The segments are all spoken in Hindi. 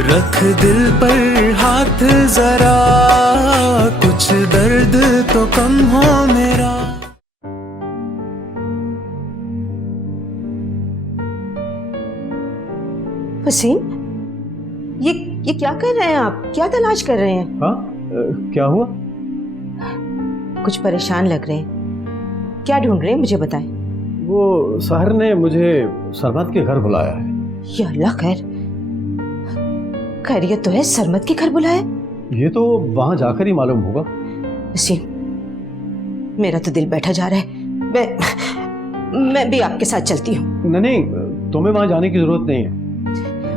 रख दिल पर हाथ जरा, कुछ दर्द तो कम हो मेरा। वसीम, ये क्या कर रहे हैं आप? क्या तलाश कर रहे हैं? हाँ, क्या हुआ? कुछ परेशान लग रहे हैं। क्या ढूंढ रहे हैं, मुझे बताएं। वो साहिर ने मुझे सरमद के घर बुलाया है। या अल्लाह, खैरियत तो है? सरमद के घर बुलाया? ये तो वहां जाकर ही मालूम होगा। वसीम, मेरा तो दिल बैठा जा रहा है। मैं भी आपके साथ चलती हूँ। नहीं, तुम्हें वहां जाने की जरूरत नहीं है।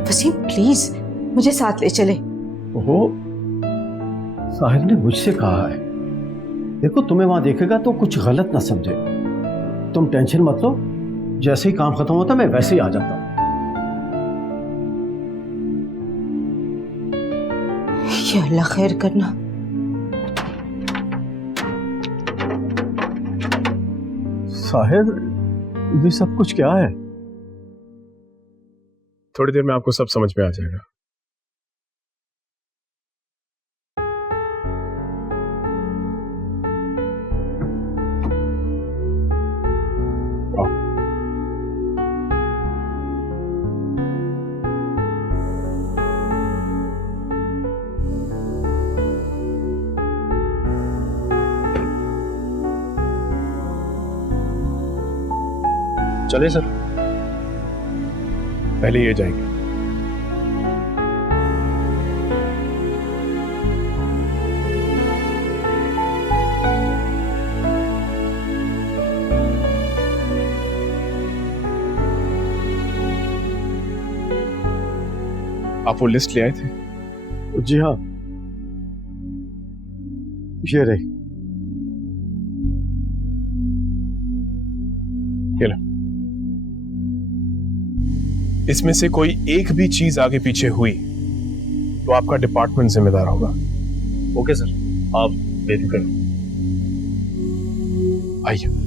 वसीम प्लीज, मुझे साथ ले चले। वो साहिर ने मुझसे कहा है, देखो तुम्हें वहां देखेगा तो कुछ गलत ना समझे। तुम टेंशन मत लो, जैसे ही काम खत्म होता मैं वैसे ही आ जाता हूं। या अल्लाह खैर करना। साहिर, ये सब कुछ क्या है? थोड़ी देर में आपको सब समझ में आ जाएगा। चलिए सर, पहले ये जाएंगे। आप वो लिस्ट ले आए थे? जी हाँ, ये रही। ये लो। इसमें से कोई एक भी चीज आगे पीछे हुई तो आपका डिपार्टमेंट जिम्मेदार होगा। ओके सर, आप बेफिक्र रहो। आइए।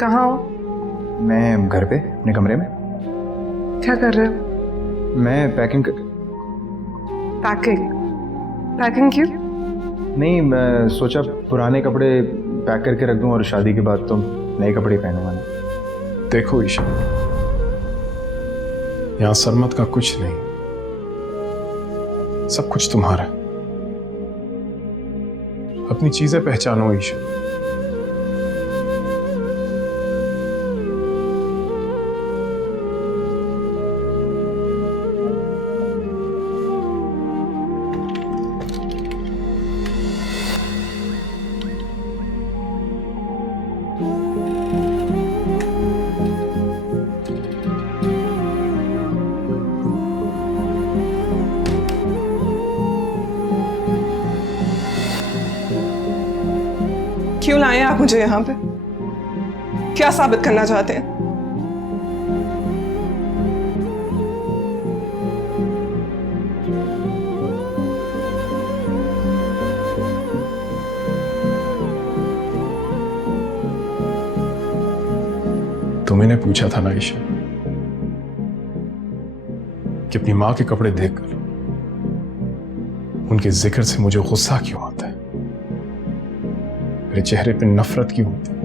कहाँ हो? मैं घर पे अपने कमरे में। क्या कर रहे हो? मैं पैकिंग पैकिंग क्यों? नहीं, मैं सोचा पुराने कपड़े पैक करके रख दूं और शादी के बाद तो नए कपड़े पहनूंगा ना। देखो ईशा, यहां सरमत का कुछ नहीं, सब कुछ तुम्हारा। अपनी चीजें पहचानो ईशा। क्यों लाए हैं आप मुझे यहाँ पे? क्या साबित करना चाहते हैं? तुमने पूछा था ना ईशा कि अपनी मां के कपड़े देखकर उनके जिक्र से मुझे गुस्सा क्यों आता है, मेरे चेहरे पे नफरत क्यों होती है।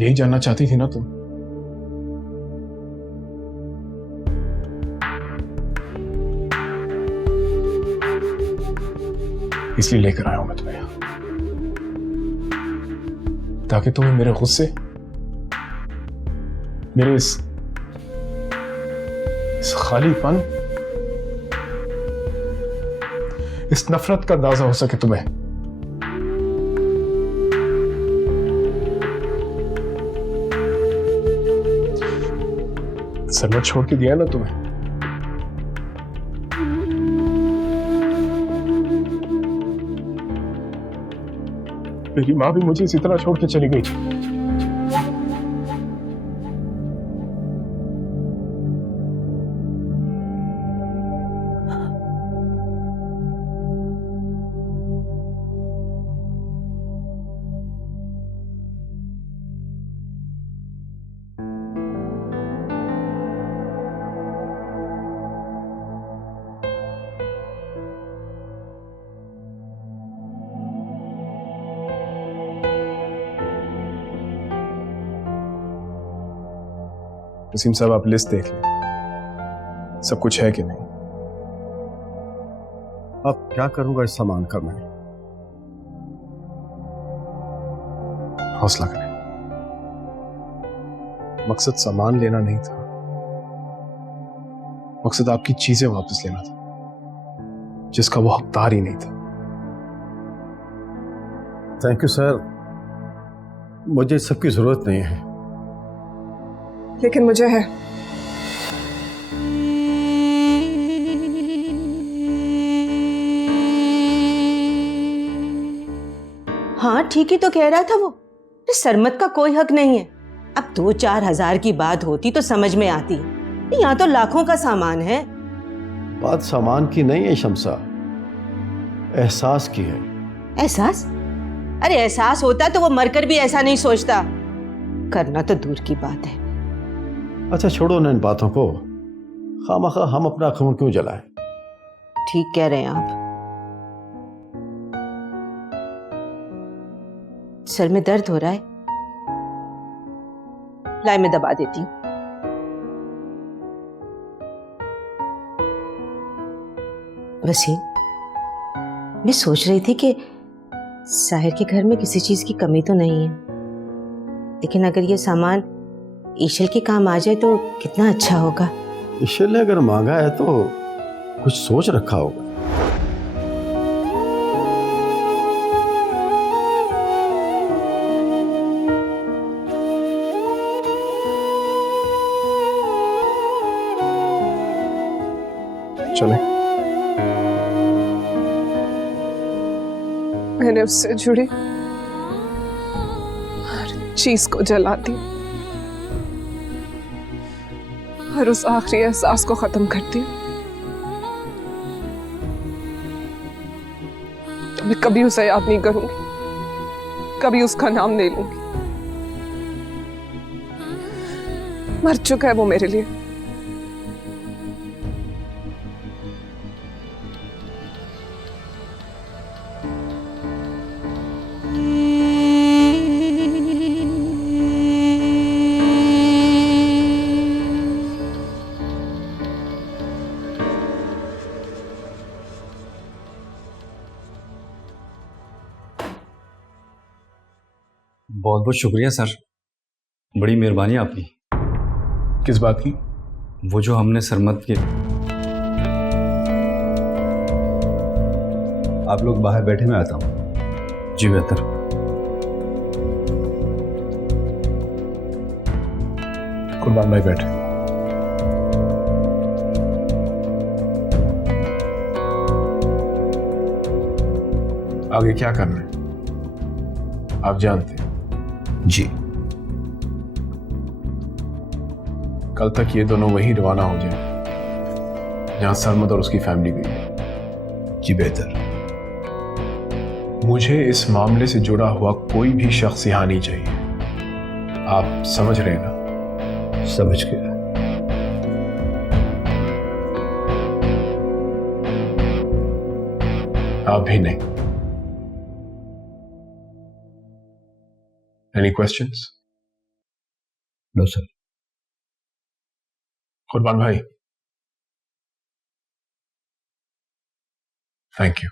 यही जानना चाहती थी ना तुम? इसलिए लेकर आया हूं मैं तुम्हें यहां, ताकि तुम्हें मेरे गुस्से, मेरे इस खालीपन, इस नफरत का अंदाजा हो सके तुम्हें। सरमत छोड़ के दिया ना तुम्हें। मेरी माँ भी मुझे इसी तरह छोड़ के चली गई। वसीम साहब, आप लिस्ट देख लें, सब कुछ है कि नहीं। अब क्या करूंगा इस सामान का मैं? हौसला करें, मकसद सामान लेना नहीं था, मकसद आपकी चीजें वापस लेना था जिसका वो हकदार ही नहीं था। थैंक यू सर, मुझे इस सब की जरूरत नहीं है। लेकिन मुझे है। हाँ ठीक ही तो कह रहा था वो, सरमत का कोई हक नहीं है। अब 2-4 हजार की बात होती तो समझ में आती, यहाँ तो लाखों का सामान है। बात सामान की नहीं है शमसा, एहसास की है। एहसास? अरे एहसास होता तो वो मरकर भी ऐसा नहीं सोचता, करना तो दूर की बात है। अच्छा छोड़ो ना इन बातों को, खामखा हम अपना खून क्यों जलाएं? ठीक कह रहे हैं आप। सर में दर्द हो रहा है, लाई मैं दबा देती हूँ। वसीम, मैं सोच रही थी कि साहिर के घर में किसी चीज की कमी तो नहीं है, लेकिन अगर ये सामान ईशल के काम आ जाए तो कितना अच्छा होगा। ईशल ने अगर मांगा है तो कुछ सोच रखा होगा। चले, मैंने उससे जुड़ी हर चीज को जला दी और उस आखिरी एहसास को खत्म कर दिया। तो मैं कभी उसे याद नहीं करूंगी, कभी उसका नाम नहीं लूंगी। मर चुका है वो मेरे लिए। बहुत बहुत शुक्रिया सर, बड़ी मेहरबानी आपकी। किस बात की? वो जो हमने सरमत के। आप लोग बाहर बैठे, मैं आता हूँ। जी बेहतर। कुर्बान भाई बैठे। आगे क्या करना है आप जानते हैं। जी। कल तक ये दोनों वहीं रवाना हो जाए जहां सरमद और उसकी फैमिली गई है। जी बेहतर। मुझे इस मामले से जुड़ा हुआ कोई भी शख्स यहां नहीं चाहिए। आप समझ रहे हैं ना? समझ गया। आप भी नहीं। Any questions? No sir. Kurban भाई, थैंक यू।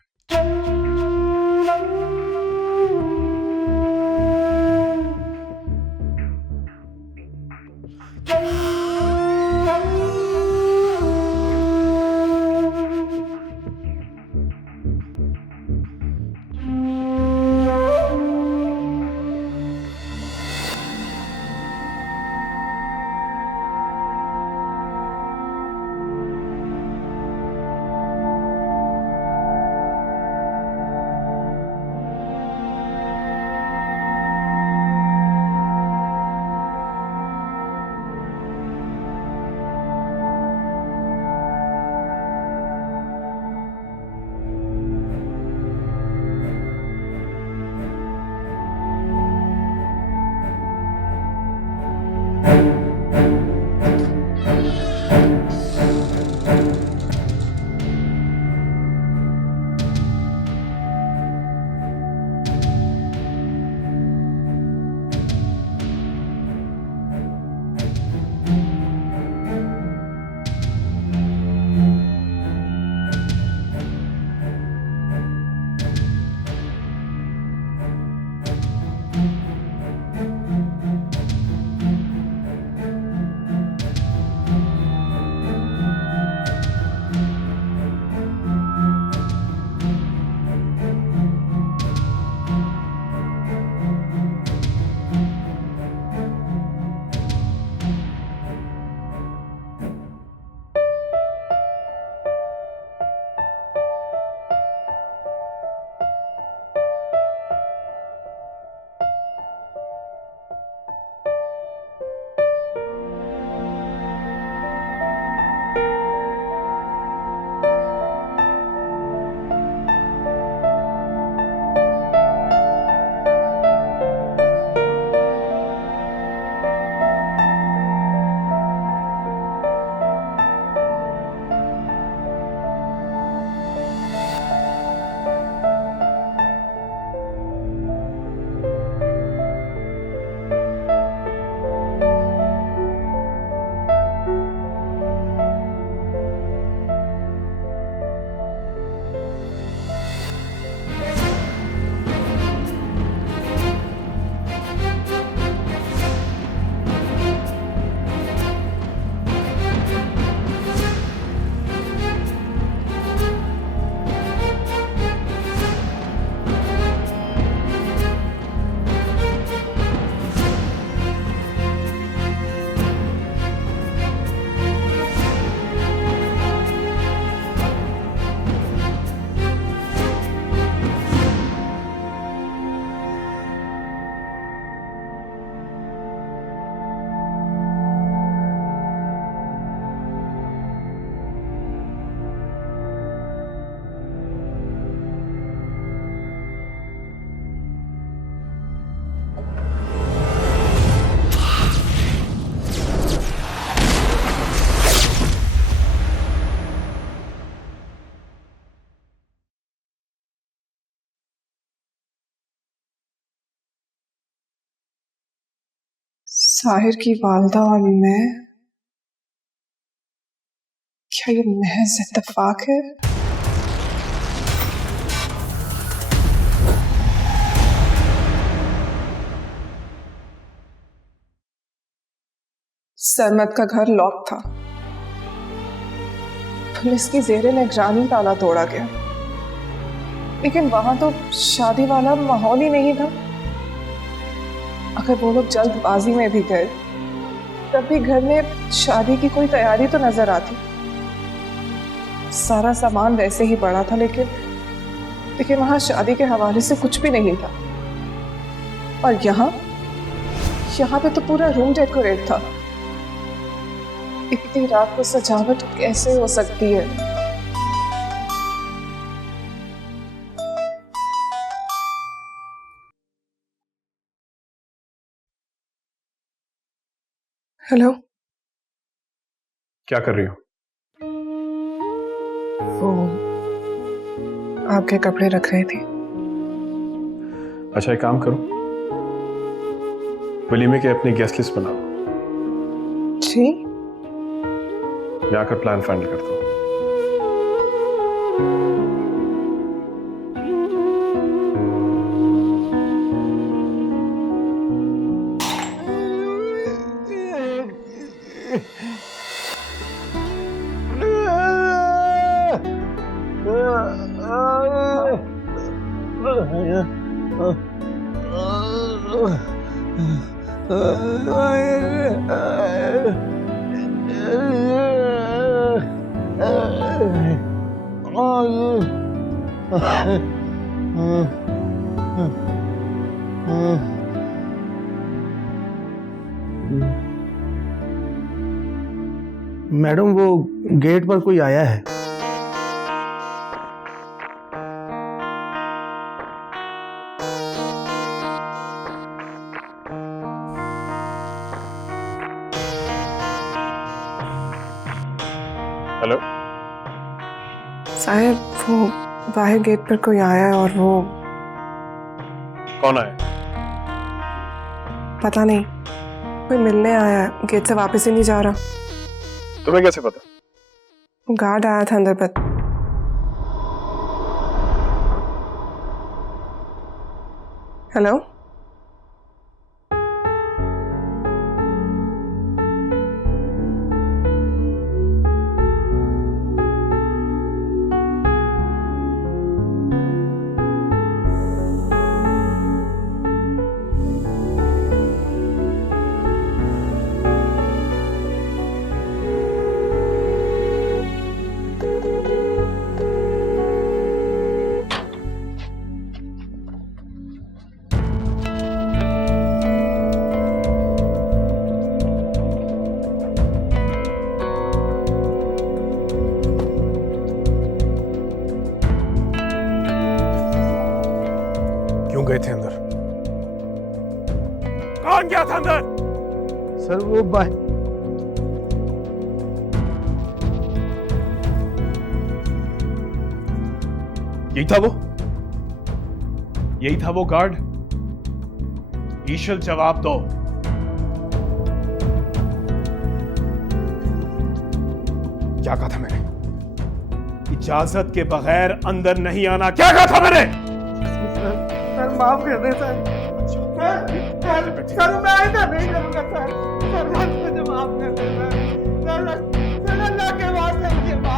साहिर की वालदा और मैं, क्या ये महज इत्तेफाक है? सरमद का घर लॉक था। पुलिस की जेरे निगरानी ताला तोड़ा गया, लेकिन वहां तो शादी वाला माहौल ही नहीं था। अगर वो लोग जल्दबाजी में भी गए तब भी घर में शादी की कोई तैयारी तो नजर आती। सारा सामान वैसे ही पड़ा था, लेकिन वहां शादी के हवाले से कुछ भी नहीं था। और यहाँ पे तो पूरा रूम डेकोरेट था। इतनी रात को सजावट कैसे हो सकती है? हेलो, क्या कर रही हो? वो आपके कपड़े रख रही थी। अच्छा, एक काम करो, वलीमे के अपनी गेस्ट लिस्ट बनाओ। जी, मैं आकर प्लान फाइनल करता हूँ। मैडम, वो गेट पर कोई आया है। हेलो। साहिर, वो बाहर गेट पर कोई आया है और वो कौन आया? पता नहीं, कोई मिलने आया है, गेट से वापस ही नहीं जा रहा। तुम्हें कैसे पता? गार्ड आया था अंदर पर। हेलो, क्यों गए थे अंदर? कौन गया था अंदर? सर वो बाहर यही था वो? यही था वो गार्ड? ईशल, जवाब दो। क्या कहा था मैंने? इजाजत के बगैर अंदर नहीं आना, क्या कहा था मैंने? सर माफ कर दे सर। सर मैं ऐसा नहीं करूंगा सर। सर मुझे माफ कर दे सर। सर अल्लाह के वास्ते मुझे माफ